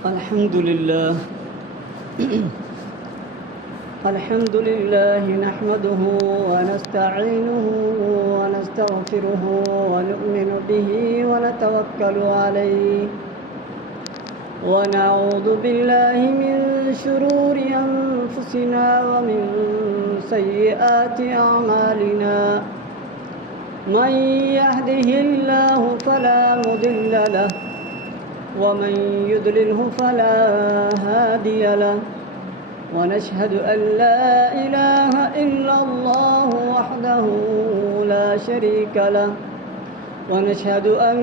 الحمد لله الحمد لله نحمده ونستعينه ونستغفره ونؤمن به ونتوكل عليه ونعوذ بالله من شرور أنفسنا ومن سيئات أعمالنا من يهده الله فلا مضل له ومن يضلله فلا هادي له ونشهد أن لا إله إلا الله وحده لا شريك له ونشهد أن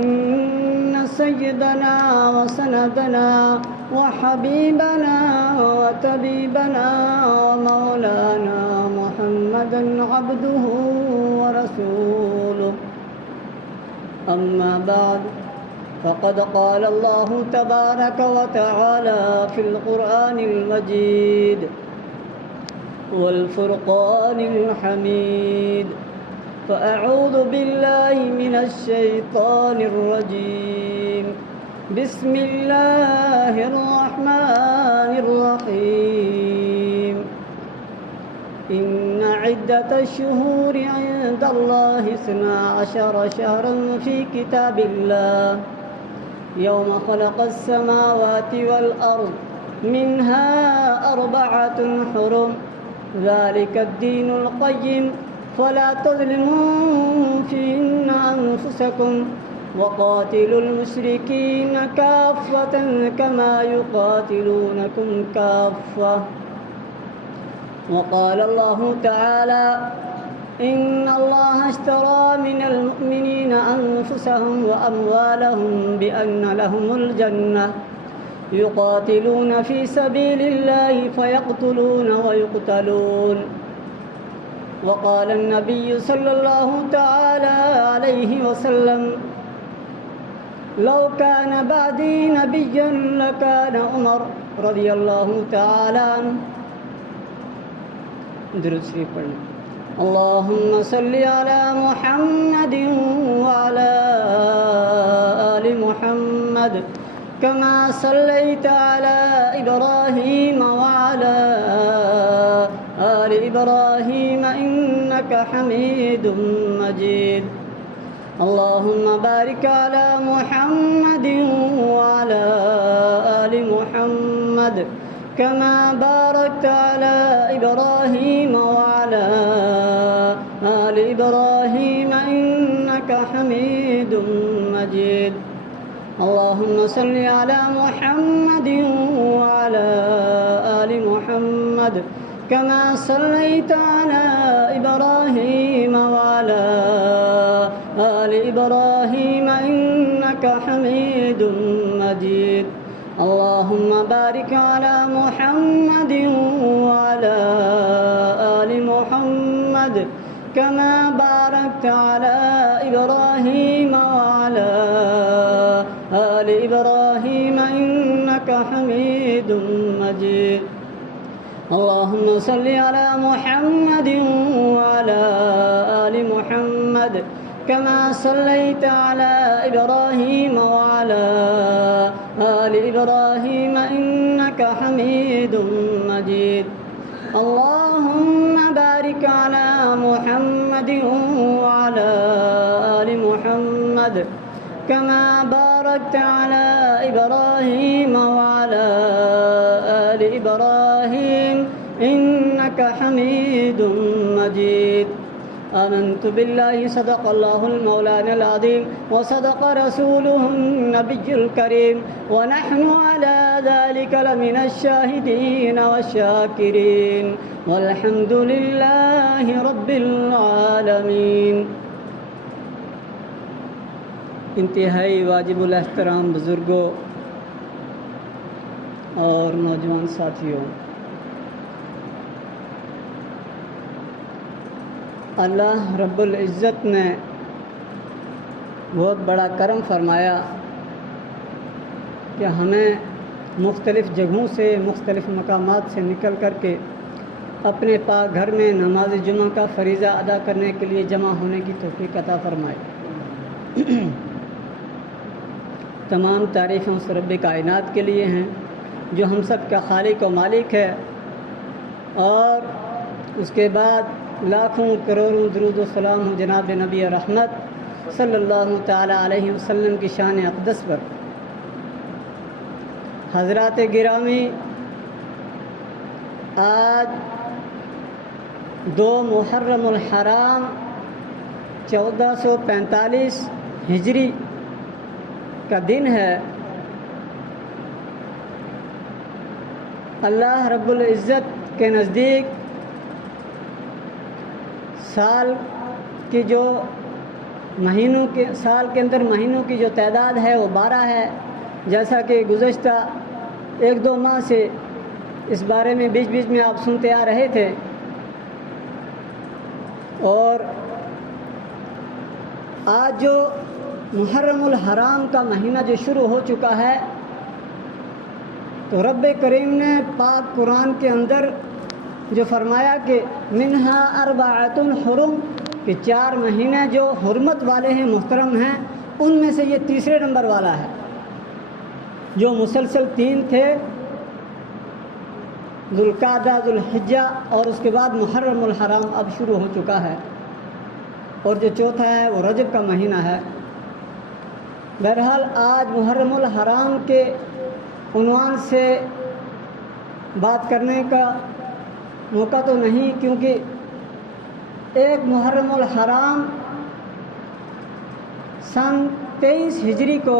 سيدنا وسندنا وحبيبنا وطبيبنا ومولانا محمدا عبده ورسوله أما بعد فقد قال الله تبارك وتعالى في القرآن المجيد والفرقان الحميد فأعوذ بالله من الشيطان الرجيم بسم الله الرحمن الرحيم إن عدة الشهور عند الله 12 شهرا في كتاب الله يوم خلق السماوات والأرض منها 4 حرم ذلك الدين القيم فلا تظلموا فيهن أنفسكم وقاتلوا المشركين كافة كما يقاتلونكم كافة وقال الله تعالى إن الله اشترى من المؤمنين أنفسهم وأموالهم بأن لهم الجنة يقاتلون في سبيل الله فيقتلون ويقتلون وقال النبي صلى الله تعالى عليه وسلم لو كان بعدي نبيا لكان عمر رضي الله تعالى عنه. درود شریف پڑھیں. اللهم صل على محمد وعلى آل محمد كما صليت على إبراهيم وعلى آل إبراهيم إنك حميد مجيد. اللهم بارك على محمد وعلى آل محمد كما باركت على إبراهيم وعلى آل إبراهيم إنك حميد مجيد. اللهم صل على محمد وعلى آل محمد كما صليت على إبراهيم وعلى آل إبراهيم إنك حميد مجيد. اللهم بارك على محمد وعلى آل محمد كما باركت على إبراهيم وعلى آل إبراهيم إنك حميد مجيد. اللهم صل على محمد وعلى آل محمد كما صليت على إبراهيم وعلى آل إبراهيم إنك حميد مجيد. اللهم بارك على محمد وعلى آل محمد كما باركت على إبراهيم وعلى آل إبراهيم إنك حميد مجيد. آمنت بالله صدق الله المولانا العظيم وصدق رسوله النبي الكريم ونحن على ذلك لمن الشاهدين والشاكرين والحمد لله رب العالمين. انتہائی واجب الاحترام بزرگوں اور نوجوان ساتھیوں، اللہ رب العزت نے بہت بڑا کرم فرمایا کہ ہمیں مختلف جگہوں سے، مختلف مقامات سے نکل کر کے اپنے پاک گھر میں نماز جمعہ کا فریضہ ادا کرنے کے لیے جمع ہونے کی توفیق عطا فرمائے. تمام تعریفیں اس رب کائنات کے لیے ہیں جو ہم سب کا خالق و مالک ہے، اور اس کے بعد لاکھوں کروڑوں درود و سلام ہو جناب نبی رحمت صلی اللہ تعالی علیہ وسلم کی شان اقدس پر۔ حضرات گرامی، آج 2 محرم الحرام 1445 ہجری کا دن ہے۔ اللہ رب العزت کے نزدیک سال کے اندر مہینوں کی جو تعداد ہے وہ 12 ہے، جیسا کہ گزشتہ 1-2 ماہ سے اس بارے میں بیچ بیچ میں آپ سنتے آ رہے تھے۔ اور آج جو محرم الحرام کا مہینہ جو شروع ہو چکا ہے، تو رب کریم نے پاک قرآن کے اندر جو فرمایا کہ منہا اربعۃ حرم، کہ 4 مہینے جو حرمت والے ہیں، محترم ہیں، ان میں سے یہ تیسرے نمبر والا ہے۔ جو مسلسل 3 تھے، ذوالقعدہ، ذوالحجہ اور اس کے بعد محرم الحرام اب شروع ہو چکا ہے، اور جو چوتھا ہے وہ رجب کا مہینہ ہے۔ بہرحال آج محرم الحرام کے عنوان سے بات کرنے کا موقع تو نہیں، کیونکہ 1 محرم الحرام سن 23 ہجری کو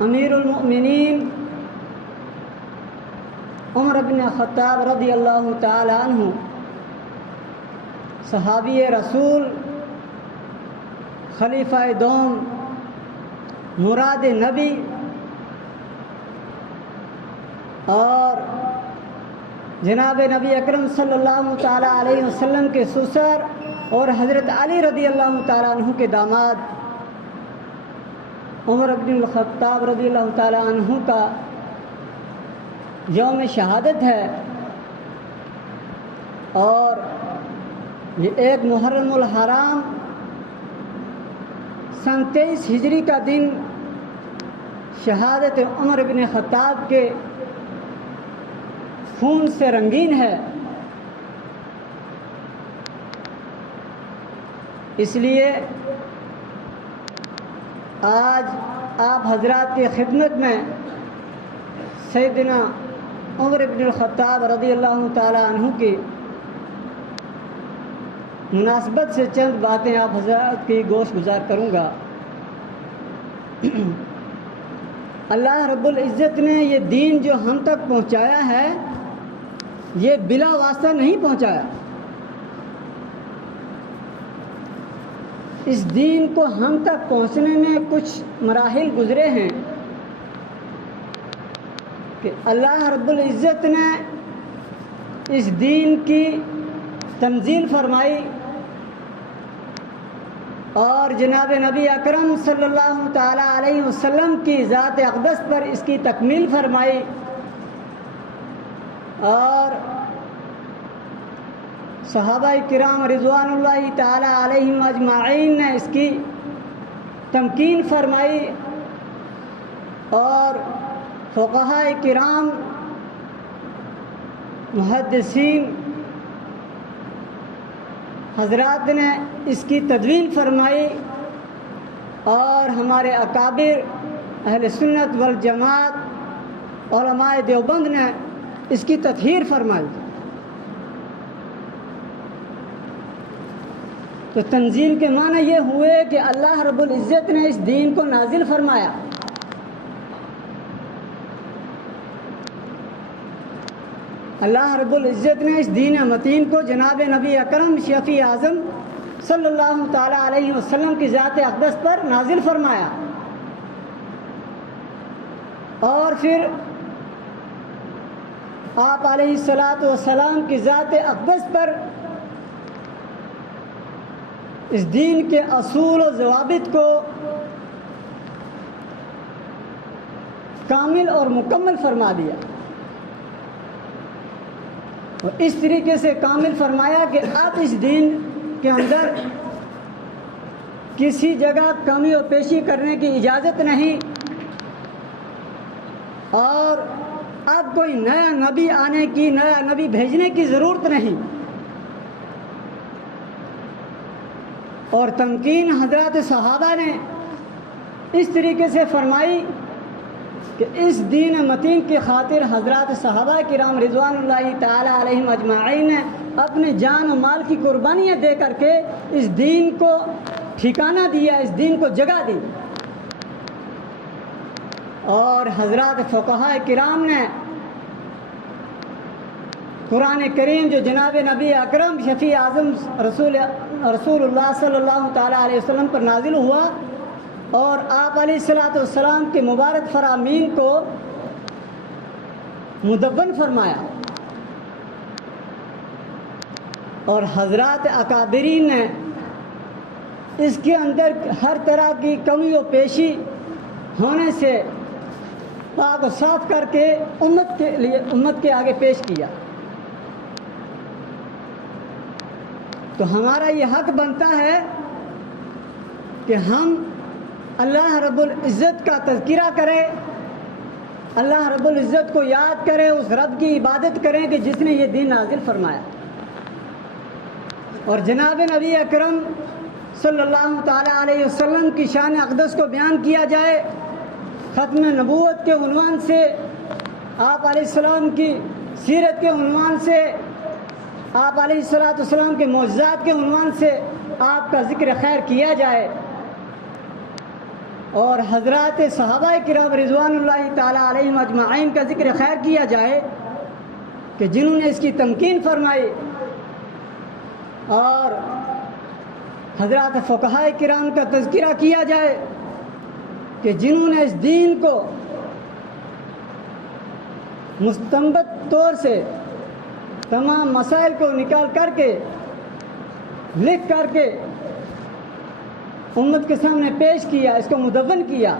امیر المؤمنین عمر بن خطاب رضی اللہ تعالی عنہ، صحابی رسول، خلیفہ دوم، مراد نبی، اور جناب نبی اکرم صلی اللہ تعالی علیہ وسلم کے سسر اور حضرت علی رضی اللہ تعالی عنہ کے داماد عمر بن الخطاب رضی اللہ تعالی عنہ کا یوم شہادت ہے۔ اور یہ 1 محرم الحرام سن 23 ہجری کا دن شہادت عمر بن خطاب کے خون سے رنگین ہے، اس لیے آج آپ حضرات کی خدمت میں سیدنا عمر بن الخطاب رضی اللہ تعالی عنہ کی مناسبت سے چند باتیں آپ حضرات کی گوش گزار کروں گا۔ اللہ رب العزت نے یہ دین جو ہم تک پہنچایا ہے، یہ بلا واسطہ نہیں پہنچایا۔ اس دین کو ہم تک پہنچنے میں کچھ مراحل گزرے ہیں کہ اللہ رب العزت نے اس دین کی تنزیل فرمائی، اور جناب نبی اکرم صلی اللہ تعالی علیہ وسلم کی ذات اقدس پر اس کی تکمیل فرمائی، اور صحابہ کرام رضوان اللہ تعالی علیہم اجمعین نے اس کی تمکین فرمائی، اور فقہاء کرام، محدثین حضرات نے اس کی تدوین فرمائی، اور ہمارے اکابر اہل سنت والجماعت علماء دیوبند نے اس کی تطہیر فرمائی۔ تو تنزیل کے معنی یہ ہوئے کہ اللہ رب العزت نے اس دین کو نازل فرمایا۔ اللہ رب العزت نے اس دین متین کو جناب نبی اکرم شفیع اعظم صلی اللہ تعالی علیہ وسلم کی ذات اقدس پر نازل فرمایا، اور پھر آپ علیہ الصلاۃ والسلام کی ذات اقدس پر اس دین کے اصول و ضوابط کو کامل اور مکمل فرما دیا، اور اس طریقے سے کامل فرمایا کہ اب اس دین کے اندر کسی جگہ کمی و پیشی کرنے کی اجازت نہیں، اور اب کوئی نیا نبی آنے کی، نیا نبی بھیجنے کی ضرورت نہیں۔ اور تمکین حضرات صحابہ نے اس طریقے سے فرمائی کہ اس دین متین کی خاطر حضرات صحابہ کرام رضوان اللہ تعالی علیہم اجمعین نے اپنے جان و مال کی قربانیاں دے کر کے اس دین کو ٹھکانہ دیا، اس دین کو جگہ دی۔ اور حضرات فقہاء کرام نے قرآن کریم جو جناب نبی اکرم شفیع اعظم رسول اللہ صلی اللہ تعالیٰ علیہ وسلم پر نازل ہوا اور آپ علیہ الصلوۃ والسلام کے مبارک فرامین کو مدون فرمایا، اور حضرات اکابرین نے اس کے اندر ہر طرح کی کمی و پیشی ہونے سے پاک و صاف کر کے امت کے آگے پیش کیا۔ تو ہمارا یہ حق بنتا ہے کہ ہم اللہ رب العزت کا تذکرہ کریں، اللہ رب العزت کو یاد کریں، اس رب کی عبادت کریں کہ جس نے یہ دین نازل فرمایا۔ اور جناب نبی اکرم صلی اللہ تعالیٰ علیہ وسلم کی شان اقدس کو بیان کیا جائے، ختم نبوت کے عنوان سے، آپ علیہ السلام کی سیرت کے عنوان سے، آپ علیہ السلام کے معجزات کے عنوان سے آپ کا ذکر خیر کیا جائے، اور حضرات صحابہ کرام رضوان اللہ تعالیٰ علیہم اجمعین کا ذکر خیر کیا جائے کہ جنہوں نے اس کی تمکین فرمائی، اور حضرات فقہاء کرام کا تذکرہ کیا جائے کہ جنہوں نے اس دین کو مستنبط طور سے تمام مسائل کو نکال کر کے لکھ کر کے امت کے سامنے پیش کیا، اس کو مدون کیا۔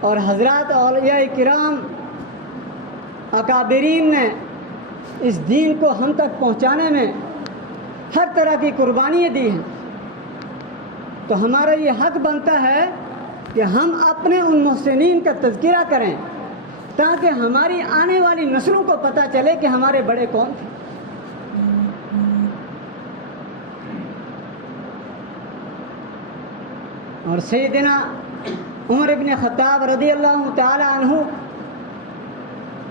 اور حضرات اولیاء کرام اکابرین نے اس دین کو ہم تک پہنچانے میں ہر طرح کی قربانیاں دی ہیں۔ تو ہمارا یہ حق بنتا ہے کہ ہم اپنے ان محسنین کا تذکرہ کریں تاکہ ہماری آنے والی نسلوں کو پتہ چلے کہ ہمارے بڑے کون تھے۔ اور سیدنا عمر ابن خطاب رضی اللہ تعالی عنہ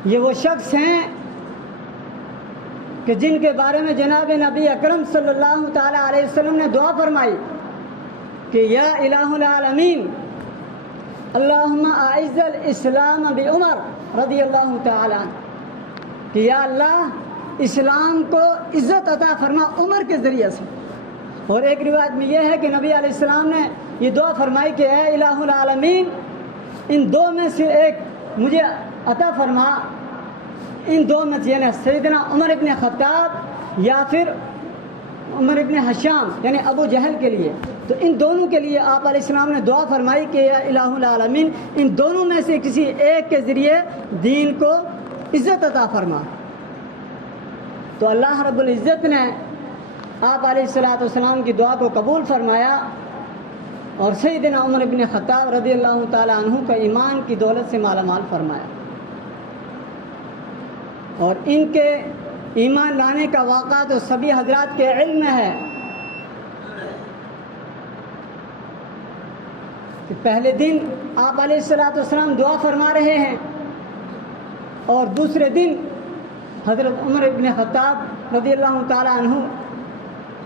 یہ وہ شخص ہیں کہ جن کے بارے میں جناب نبی اکرم صلی اللہ تعالی علیہ وسلم نے دعا فرمائی کہ یا الہ العالمین اللہم اعز الاسلام بعمر رضی اللہ تعالی عنہ، کہ یا اللہ اسلام کو عزت عطا فرما عمر کے ذریعے سے۔ اور ایک روایت میں یہ ہے کہ نبی علیہ السلام نے یہ دعا فرمائی کہ اے الہ العالمین ان دو میں سے ایک مجھے عطا فرما، ان دو میں سے یعنی سیدنا عمر ابن خطاب یا پھر عمر ابن حشام یعنی ابو جہل کے لیے، تو ان دونوں کے لیے آپ علیہ السلام نے دعا فرمائی کہ یا الہ العالمین ان دونوں میں سے کسی ایک کے ذریعے دین کو عزت عطا فرما۔ تو اللہ رب العزت نے آپ علیہ السلام کی دعا کو قبول فرمایا اور سیدنا عمر ابن خطاب رضی اللہ تعالی عنہ کا ایمان کی دولت سے مالا مال فرمایا۔ اور ان کے ایمان لانے کا واقعہ تو سبھی حضرات کے علم میں ہے کہ پہلے دن آپ علیہ السلام دعا فرما رہے ہیں اور دوسرے دن حضرت عمر ابن خطاب رضی اللہ تعالی عنہ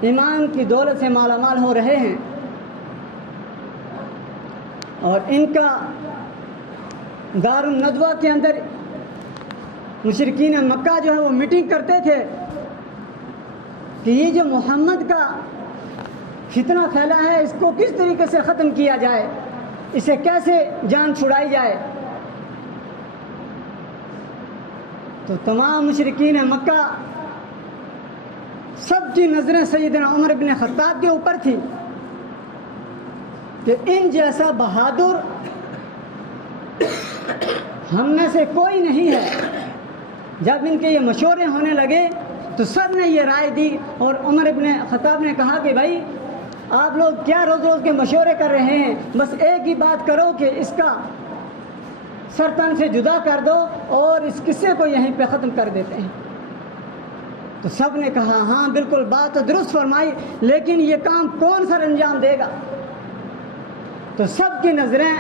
ایمان کی دولت سے مالا مال ہو رہے ہیں، اور ان کا دار الندوہ کے اندر مشرکین مکہ جو ہے وہ میٹنگ کرتے تھے کہ یہ جو محمد کا فتنہ پھیلا ہے اس کو کس طریقے سے ختم کیا جائے، اسے کیسے جان چھڑائی جائے۔ تو تمام مشرکین مکہ سب کی نظریں سیدنا عمر بن خطاب کے اوپر تھی کہ ان جیسا بہادر ہم میں سے کوئی نہیں ہے۔ جب ان کے یہ مشورے ہونے لگے تو سب نے یہ رائے دی، اور عمر ابن خطاب نے کہا کہ بھائی آپ لوگ کیا روز روز کے مشورے کر رہے ہیں، بس ایک ہی بات کرو کہ اس کا سر تن سے جدا کر دو اور اس قصے کو یہیں پہ ختم کر دیتے ہیں۔ تو سب نے کہا ہاں بالکل بات تو درست فرمائی، لیکن یہ کام کون سر انجام دے گا؟ تو سب کی نظریں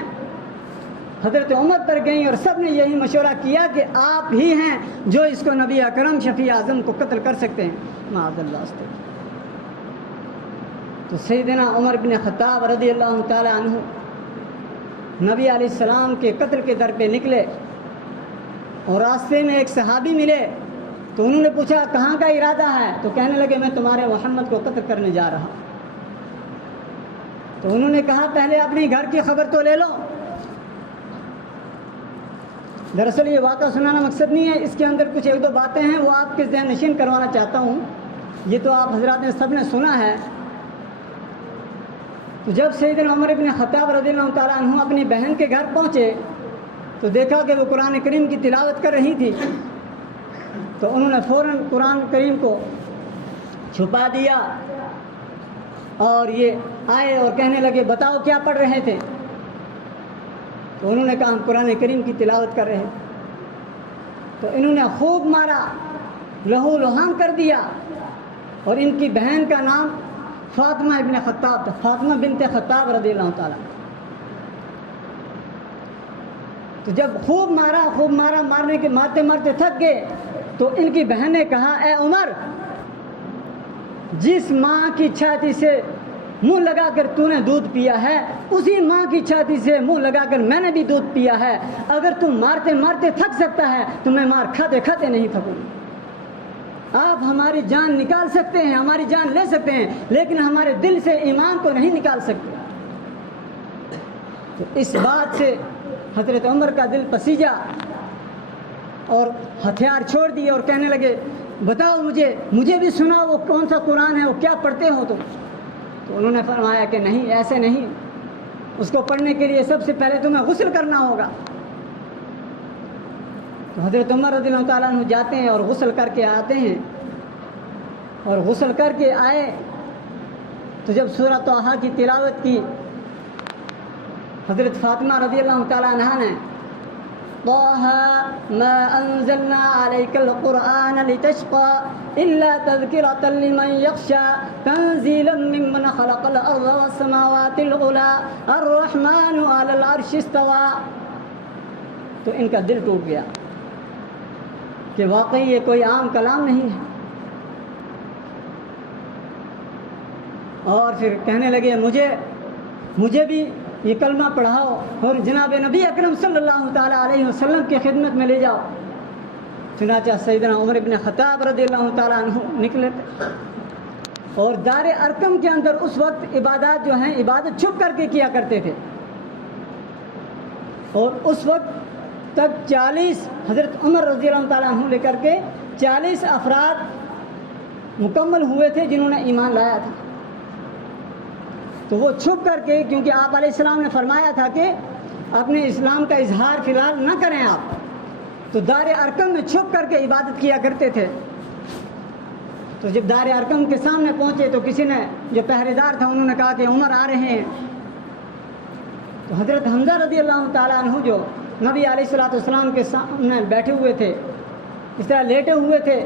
حضرت عمر پر گئیں اور سب نے یہی مشورہ کیا کہ آپ ہی ہیں جو اس کو نبی اکرم شفیع اعظم کو قتل کر سکتے ہیں، معاذ اللہ سے۔ تو سیدنا عمر بن خطاب رضی اللہ تعالی عنہ نبی علیہ السلام کے قتل کے در پہ نکلے اور راستے میں ایک صحابی ملے، تو انہوں نے پوچھا کہاں کا ارادہ ہے؟ تو کہنے لگے میں تمہارے محمد کو قتل کرنے جا رہا۔ تو انہوں نے کہا پہلے اپنے گھر کی خبر تو لے لو۔ دراصل یہ واقعہ سنانا مقصد نہیں ہے، اس کے اندر کچھ ایک دو باتیں ہیں وہ آپ کے ذہن نشین کروانا چاہتا ہوں۔ یہ تو آپ حضرات نے سب نے سنا ہے۔ تو جب سیدنا عمر بن خطاب رضی اللہ تعالیٰ عنہ اپنی بہن کے گھر پہنچے تو دیکھا کہ وہ قرآن کریم کی تلاوت کر رہی تھی، تو انہوں نے فوراً قرآن کریم کو چھپا دیا اور یہ آئے اور کہنے لگے بتاؤ کیا پڑھ رہے تھے؟ تو انہوں نے کہا ہم قرآن کریم کی تلاوت کر رہے۔ تو انہوں نے خوب مارا، لہو لہان کر دیا، اور ان کی بہن کا نام فاطمہ ابن خطاب تھا، فاطمہ بنت خطاب رضی اللہ تعالیٰ۔ تو جب خوب مارا مارنے کے مارتے مارتے تھک گئے تو ان کی بہن نے کہا اے عمر، جس ماں کی چھاتی سے منہ لگا کر تو نے دودھ پیا ہے اسی ماں کی چھاتی سے منہ لگا کر میں نے بھی دودھ پیا ہے، اگر تم مارتے مارتے تھک سکتا ہے تو میں مار کھاتے کھاتے نہیں تھکوں۔ آپ ہماری جان نکال سکتے ہیں، ہماری جان لے سکتے ہیں، لیکن ہمارے دل سے ایمان کو نہیں نکال سکتے۔ تو اس بات سے حضرت عمر کا دل پسیجا اور ہتھیار چھوڑ دیے اور کہنے لگے بتاؤ مجھے بھی سناؤ وہ کون سا قرآن ہے، وہ کیا پڑھتے ہو تم؟ تو انہوں نے فرمایا کہ نہیں، ایسے نہیں، اس کو پڑھنے کے لیے سب سے پہلے تمہیں غسل کرنا ہوگا۔ تو حضرت عمر رضی اللہ تعالیٰ عنہ جاتے ہیں اور غسل کر کے آتے ہیں، اور غسل کر کے آئے تو جب سورہ طٰہٰ کی تلاوت کی، حضرت فاطمہ رضی اللہ تعالیٰ عنہ نے طٰہٰ ما انزلنا علیک القرآن لتشقى الا تذکرۃ لمن یخشی تنزیلا ممن خلق الارض والسماوات العلی الرحمن علی العرش استوى۔ تو ان کا دل ٹوٹ گیا کہ واقعی یہ کوئی عام کلام نہیں ہے، اور پھر کہنے لگے مجھے بھی یہ کلمہ پڑھاؤ اور جناب نبی اکرم صلی اللہ تعالیٰ علیہ وسلم کی خدمت میں لے جاؤ۔ چنانچہ سیدنا عمر بن خطاب رضی اللہ تعالیٰ عنہ نکلے اور دار ارقم کے اندر اس وقت عبادات جو ہیں عبادت چھپ کر کے کیا کرتے تھے، اور اس وقت تک 40 حضرت عمر رضی اللہ تعالیٰ عنہ لے کر کے 40 افراد مکمل ہوئے تھے جنہوں نے ایمان لایا تھا۔ تو وہ چھپ کر کے، کیونکہ آپ علیہ السلام نے فرمایا تھا کہ اپنے اسلام کا اظہار فی الحال نہ کریں آپ، تو دار ارقم میں چھپ کر کے عبادت کیا کرتے تھے۔ تو جب دار ارقم کے سامنے پہنچے تو کسی نے، جو پہرے دار تھا، انہوں نے کہا کہ عمر آ رہے ہیں۔ تو حضرت حمزہ رضی اللہ تعالیٰ عنہ جو نبی علیہ السلام کے سامنے بیٹھے ہوئے تھے، اس طرح لیٹے ہوئے تھے،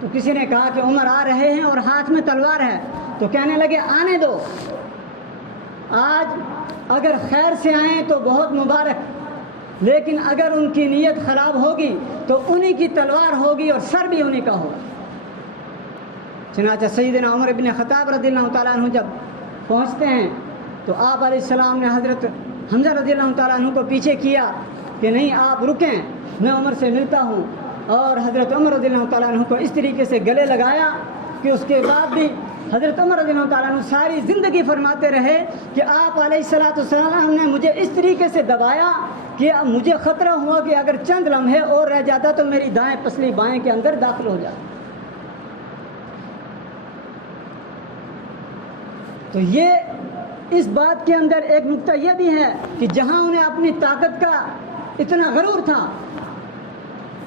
تو کسی نے کہا کہ عمر آ رہے ہیں اور ہاتھ میں تلوار ہے، تو کہنے لگے آنے دو، آج اگر خیر سے آئیں تو بہت مبارک، لیکن اگر ان کی نیت خراب ہوگی تو انہی کی تلوار ہوگی اور سر بھی انہی کا ہوگا۔ چنانچہ سیدنا عمر بن خطاب رضی اللہ تعالیٰ عنہ جب پہنچتے ہیں تو آپ علیہ السلام نے حضرت حمزہ رضی اللہ تعالیٰ عنہ کو پیچھے کیا کہ نہیں آپ رکیں، میں عمر سے ملتا ہوں، اور حضرت عمر رضی اللہ تعالیٰ عنہ کو اس طریقے سے گلے لگایا کہ اس کے بعد بھی حضرت عمر رضی اللہ تعالیٰ عنہ ساری زندگی فرماتے رہے کہ آپ علیہ السلام نے مجھے اس طریقے سے دبایا کہ مجھے خطرہ ہوا کہ اگر چند لمحے اور رہ جاتا تو میری دائیں پسلی بائیں کے اندر داخل ہو جاتا۔ تو یہ اس بات کے اندر ایک نقطہ یہ بھی ہے کہ جہاں انہیں اپنی طاقت کا اتنا غرور تھا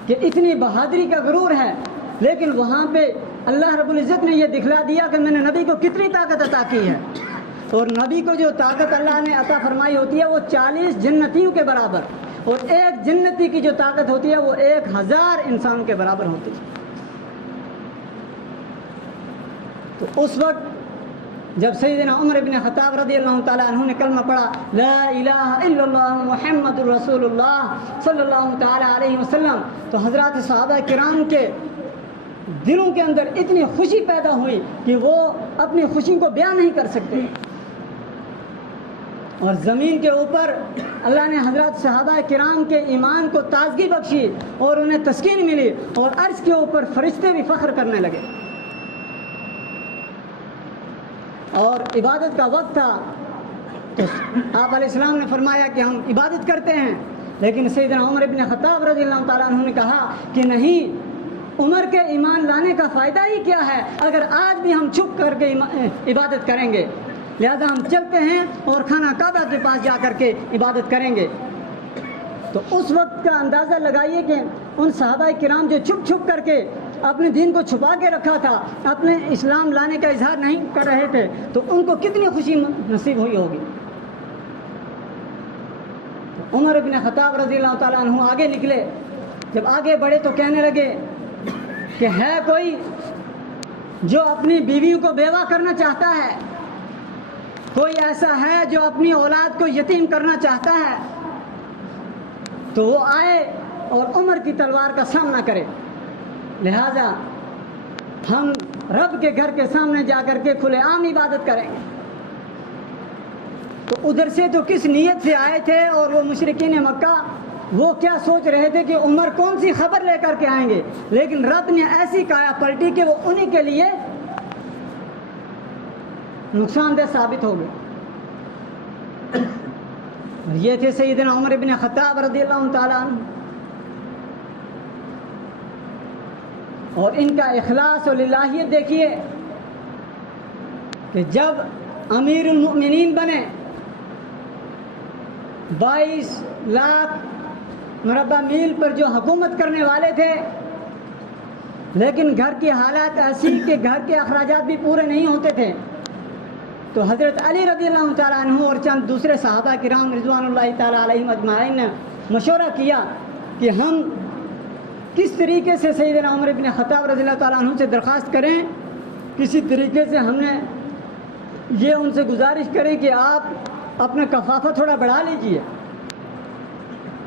کہ اتنی بہادری کا غرور ہے، لیکن وہاں پہ اللہ رب العزت نے یہ دکھلا دیا کہ میں نے نبی کو کتنی طاقت عطا کی ہے، اور نبی کو جو طاقت اللہ نے عطا فرمائی ہوتی ہے وہ 40 جنتیوں کے برابر، اور ایک جنتی کی جو طاقت ہوتی ہے وہ 1000 انسانوں کے برابر ہوتی ہے. تو اس وقت جب سیدنا عمر بن خطاب رضی اللہ تعالیٰ عنہ نے کلمہ پڑھا لا الہ الا اللہ محمد رسول اللہ صلی اللہ تعالیٰ علیہ وسلم، تو حضرات صحابہ کرام کے دلوں کے اندر اتنی خوشی پیدا ہوئی کہ وہ اپنی خوشی کو بیان نہیں کر سکتے. اور زمین کے اوپر اللہ نے حضرات صحابہ کرام کے ایمان کو تازگی بخشی اور انہیں تسکین ملی، اور عرش کے اوپر فرشتے بھی فخر کرنے لگے. اور عبادت کا وقت تھا تو آپ علیہ السلام نے فرمایا کہ ہم عبادت کرتے ہیں، لیکن سیدنا عمر بن خطاب رضی اللہ تعالیٰ عنہ نے کہا کہ نہیں، عمر کے ایمان لانے کا فائدہ ہی کیا ہے اگر آج بھی ہم چھپ کر کے عبادت کریں گے، لہذا ہم چلتے ہیں اور خانہ کعبہ کے پاس جا کر کے عبادت کریں گے. تو اس وقت کا اندازہ لگائیے کہ ان صحابہ کرام جو چھپ چھپ کر کے اپنے دین کو چھپا کے رکھا تھا، اپنے اسلام لانے کا اظہار نہیں کر رہے تھے، تو ان کو کتنی خوشی نصیب ہوئی ہوگی. عمر بن خطاب رضی اللہ تعالیٰ عنہ آگے نکلے. جب آگے بڑھے تو کہنے لگے کہ ہے کوئی جو اپنی بیویوں کو بیوہ کرنا چاہتا ہے، کوئی ایسا ہے جو اپنی اولاد کو یتیم کرنا چاہتا ہے، تو وہ آئے اور عمر کی تلوار کا سامنا کرے. لہذا ہم رب کے گھر کے سامنے جا کر کے کھلے عام عبادت کریں گے. تو ادھر سے تو کس نیت سے آئے تھے، اور وہ مشرکین مکہ وہ کیا سوچ رہے تھے کہ عمر کون سی خبر لے کر کے آئیں گے، لیکن رب نے ایسی کایا پلٹی کہ وہ انہی کے لیے نقصان دہ ثابت ہو گئے. اور یہ تھے سیدنا عمر بن خطاب رضی اللہ تعالیٰ عنہ. اور ان کا اخلاص اور للہیت دیکھیے کہ جب امیر المؤمنین بنے 22 لاکھ مربع میل پر جو حکومت کرنے والے تھے، لیکن گھر کی حالات ایسی کہ گھر کے اخراجات بھی پورے نہیں ہوتے تھے، تو حضرت علی رضی اللہ تعالیٰ عنہ اور چند دوسرے صحابہ کرام رضوان اللہ تعالیٰ علیہم اجمعین نے مشورہ کیا کہ ہم کس طریقے سے سیدنا عمر بن خطاب رضی اللہ تعالیٰ عنہ سے درخواست کریں، کسی طریقے سے ہم نے یہ ان سے گزارش کریں کہ آپ اپنا کفافہ تھوڑا بڑھا لیجئے.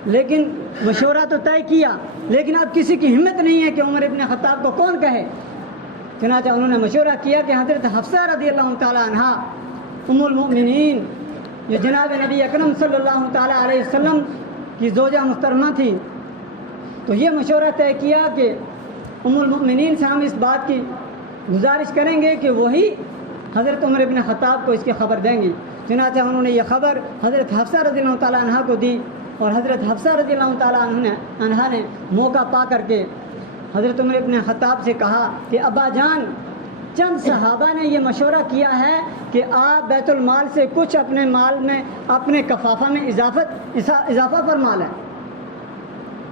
لیکن مشورہ تو طے کیا، لیکن اب کسی کی ہمت نہیں ہے کہ عمر بن خطاب کو کون کہے. چنانچہ انہوں نے مشورہ کیا کہ حضرت حفصہ رضی اللہ تعالیٰ عنہ ام المؤمنین، جو جناب نبی اکرم صلی اللہ تعالیٰ علیہ وسلم کی زوجہ محترمہ تھی، تو یہ مشورہ طے کیا کہ ام المؤمنین سے ہم اس بات کی گزارش کریں گے کہ وہی حضرت عمر بن خطاب کو اس کی خبر دیں گی. چنانچہ انہوں نے یہ خبر حضرت حفصہ رضی اللہ تعالیٰ عنہ کو دی، اور حضرت حفصہ رضی اللہ تعالیٰ عنہ نے موقع پا کر کے حضرت عمر بن خطاب سے کہا کہ ابا جان، چند صحابہ نے یہ مشورہ کیا ہے کہ آپ بیت المال سے کچھ اپنے مال میں، اپنے کفافہ میں اضافہ فرما لیں.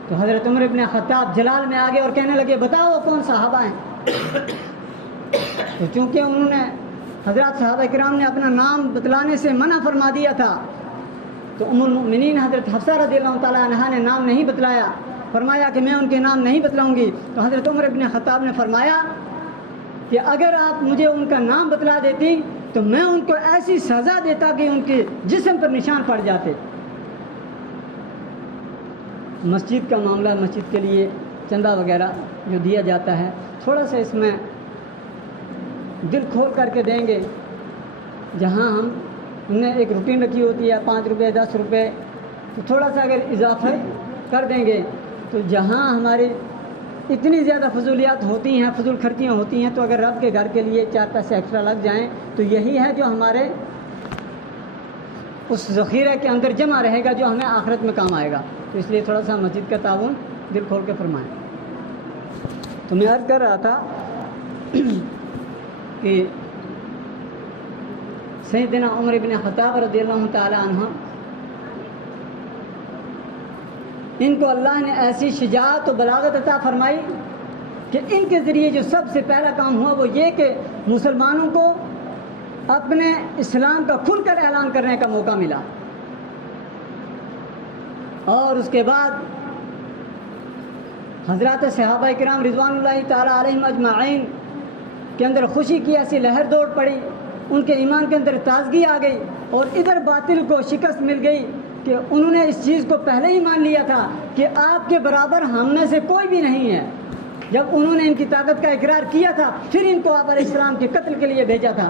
تو حضرت عمر بن خطاب جلال میں آگے اور کہنے لگے بتاؤ وہ کون صحابہ ہیں. تو چونکہ انہوں نے حضرات صحابہ کرام نے اپنا نام بتلانے سے منع فرما دیا تھا، تو ام المؤمنین حضرت حفصہ رضی اللہ تعالیٰ عنہا نے نام نہیں بتلایا، فرمایا کہ میں ان کے نام نہیں بتلاؤں گی. تو حضرت عمر بن خطاب نے فرمایا کہ اگر آپ مجھے ان کا نام بتلا دیتی تو میں ان کو ایسی سزا دیتا کہ ان کے جسم پر نشان پڑ جاتے. مسجد کا معاملہ، مسجد کے لیے چندہ وغیرہ جو دیا جاتا ہے، تھوڑا سا اس میں دل کھول کر کے دیں گے. جہاں ہم نے ایک روٹین رکھی ہوتی ہے 5 روپے 10 روپے، تو تھوڑا سا اگر اضافہ کر دیں گے، تو جہاں ہماری اتنی زیادہ فضولیات ہوتی ہیں، فضول خرچیاں ہوتی ہیں، تو اگر رب کے گھر کے لیے 4 پیسے ایکسٹرا لگ جائیں تو یہی ہے جو ہمارے اس ذخیرے کے اندر جمع رہے گا، جو ہمیں آخرت میں کام آئے گا. تو اس لیے تھوڑا سا مسجد کا تعاون دل کھول کے فرمائیں. تو میں عرض کر رہا تھا کہ سیدنا عمر بن خطاب رضی اللہ تعالی عنہ، ان کو اللہ نے ایسی شجاعت و بلاغت عطا فرمائی کہ ان کے ذریعے جو سب سے پہلا کام ہوا وہ یہ کہ مسلمانوں کو اپنے اسلام کا کھل کر اعلان کرنے کا موقع ملا. اور اس کے بعد حضرات صحابہ کرام رضوان اللہ تعالیٰ علیہم اجمعین کے اندر خوشی کی ایسی لہر دوڑ پڑی، ان کے ایمان کے اندر تازگی آ گئی، اور ادھر باطل کو شکست مل گئی کہ انہوں نے اس چیز کو پہلے ہی مان لیا تھا کہ آپ کے برابر ہم میں سے کوئی بھی نہیں ہے۔ جب انہوں نے ان کی طاقت کا اقرار کیا تھا پھر ان کو آپ علیہ السلام کے قتل کے لیے بھیجا تھا،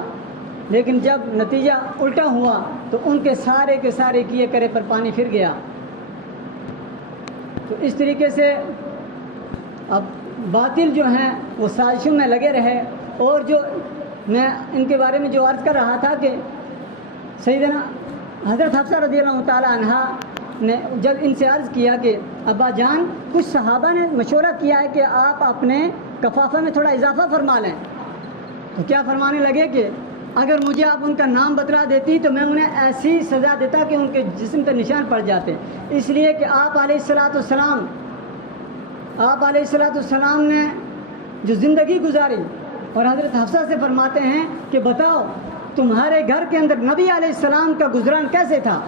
لیکن جب نتیجہ الٹا ہوا تو ان کے سارے کیے کرے پر پانی پھر گیا۔ تو اس طریقے سے اب باطل جو ہیں وہ سازشوں میں لگے رہے، اور جو میں ان کے بارے میں جو عرض کر رہا تھا کہ سیدنا حضرت حفصہ رضی اللہ تعالیٰ عنہ نے جب ان سے عرض کیا کہ ابا جان، کچھ صحابہ نے مشورہ کیا ہے کہ آپ اپنے کفافہ میں تھوڑا اضافہ فرما لیں، تو کیا فرمانے لگے کہ اگر مجھے آپ ان کا نام بتلا دیتی تو میں انہیں ایسی سزا دیتا کہ ان کے جسم پہ نشان پڑ جاتے، اس لیے کہ آپ علیہ السلام نے جو زندگی گزاری، اور حضرت حفصہ سے فرماتے ہیں کہ بتاؤ تمہارے گھر کے اندر نبی علیہ السلام کا گزران کیسے تھا؟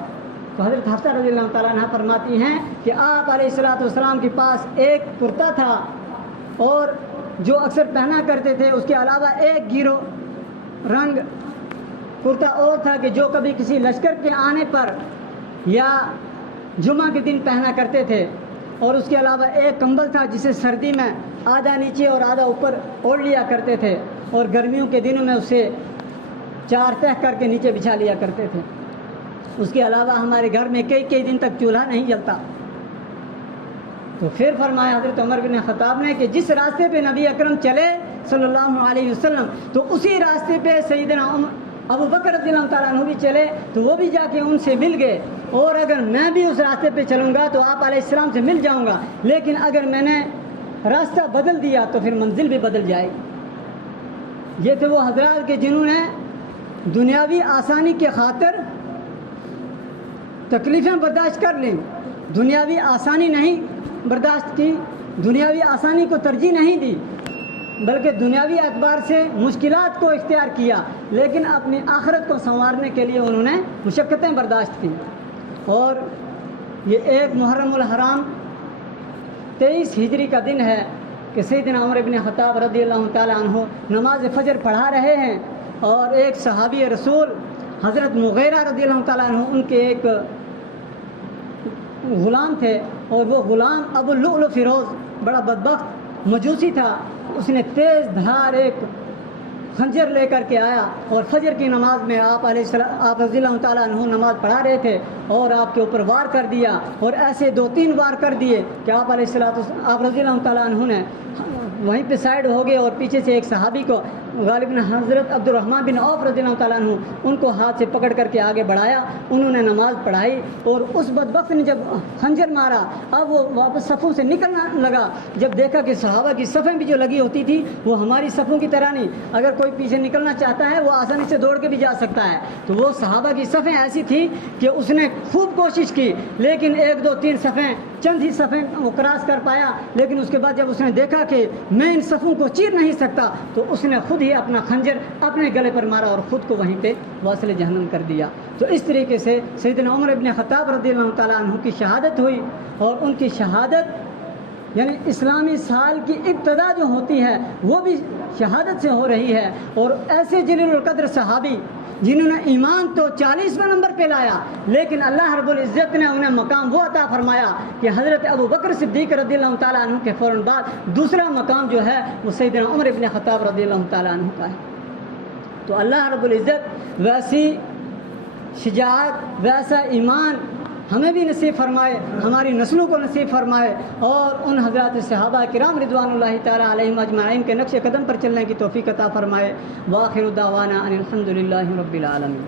تو حضرت حفصہ رضی اللہ تعالیٰ عنہ فرماتی ہیں کہ آپ علیہ السلام کے پاس ایک کرتا تھا اور جو اکثر پہنا کرتے تھے، اس کے علاوہ ایک گیرو رنگ کرتا اور تھا کہ جو کبھی کسی لشکر کے آنے پر یا جمعہ کے دن پہنا کرتے تھے، اور اس کے علاوہ ایک کمبل تھا جسے سردی میں آدھا نیچے اور آدھا اوپر اوڑھ لیا کرتے تھے، اور گرمیوں کے دنوں میں اسے 4 تہہ کر کے نیچے بچھا لیا کرتے تھے۔ اس کے علاوہ ہمارے گھر میں کئی دن تک چولہا نہیں جلتا۔ تو پھر فرمایا حضرت عمر بن خطاب نے کہ جس راستے پہ نبی اکرم چلے صلی اللہ علیہ وسلم، تو اسی راستے پہ سیدنا ابو بکر رضی اللہ تعالیٰ عنہ بھی چلے، تو وہ بھی جا کے ان سے مل گئے، اور اگر میں بھی اس راستے پہ چلوں گا تو آپ علیہ السلام سے مل جاؤں گا، لیکن اگر میں نے راستہ بدل دیا تو پھر منزل بھی بدل جائے گی۔ یہ تھے وہ حضرات کہ جنہوں نے دنیاوی آسانی کے خاطر تکلیفیں برداشت کر لیں، دنیاوی آسانی نہیں برداشت کی، دنیاوی آسانی کو ترجیح نہیں دی، بلکہ دنیاوی اعتبار سے مشکلات کو اختیار کیا، لیکن اپنی آخرت کو سنوارنے کے لیے انہوں نے مشقتیں برداشت کی۔ اور یہ 1 محرم الحرام 23 ہجری کا دن ہے کہ سیدنا عمر بن خطاب رضی اللہ تعالیٰ عنہ نماز فجر پڑھا رہے ہیں، اور ایک صحابی رسول حضرت مغیرہ رضی اللہ تعالیٰ عنہ ان کے ایک غلام تھے، اور وہ غلام ابو لؤلؤ فیروز بڑا بدبخت مجوسی تھا، اس نے تیز دھار ایک خنجر لے کر کے آیا، اور فجر کی نماز میں آپ رضی اللہ تعالیٰ عنہ نماز پڑھا رہے تھے، اور آپ کے اوپر وار کر دیا، اور ایسے 2-3 وار کر دیے کہ آپ رضی اللہ تعالیٰ عنہ نے وہیں پہ سائڈ ہو گئے، اور پیچھے سے ایک صحابی کو غالباً حضرت عبد الرحمن بن عوف رضی اللہ تعالیٰ عنہ ان کو ہاتھ سے پکڑ کر کے آگے بڑھایا، انہوں نے نماز پڑھائی، اور اس بدبخت نے جب خنجر مارا اب وہ واپس صفوں سے نکلنا لگا، جب دیکھا کہ صحابہ کی صفیں بھی جو لگی ہوتی تھی وہ ہماری صفوں کی طرح نہیں، اگر کوئی پیچھے نکلنا چاہتا ہے وہ آسانی سے دوڑ کے بھی جا سکتا ہے، تو وہ صحابہ کی صفیں ایسی تھی کہ اس نے خوب کوشش کی، لیکن 1 2 3 صفیں چند ہی صفیں وہ کراس کر پایا، لیکن اس کے بعد جب اس نے دیکھا کہ میں ان صفوں کو چیر نہیں سکتا تو اس نے خود ہی اپنا خنجر اپنے گلے پر مارا اور خود کو وہیں پہ واصل جہنم کر دیا۔ تو اس طریقے سے سیدنا عمر بن خطاب رضی اللہ تعالیٰ عنہ کی شہادت ہوئی، اور ان کی شہادت یعنی اسلامی سال کی ابتدا جو ہوتی ہے وہ بھی شہادت سے ہو رہی ہے، اور ایسے جلیل القدر صحابی جنہوں نے ایمان تو 40ویں نمبر پہ لایا، لیکن اللہ رب العزت نے انہیں مقام وہ عطا فرمایا کہ حضرت ابو بکر صدیق رضی اللہ تعالیٰ عنہ کے فوراً بعد دوسرا مقام جو ہے وہ سیدنا عمر بن خطاب رضی اللہ تعالیٰ عنہ کا ہے۔ تو اللہ رب العزت ویسی شجاعت، ویسا ایمان ہمیں بھی نصیب فرمائے، ہماری نسلوں کو نصیب فرمائے، اور ان حضرات صحابہ کرام رضوان اللہ تعالیٰ علیہم اجمعین کے نقش قدم پر چلنے کی توفیق عطا فرمائے۔ وآخر دعوانا ان الحمد للہ رب العالمین۔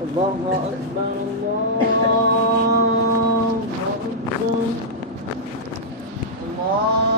اللہ اکبر اللہ اکبر اللہ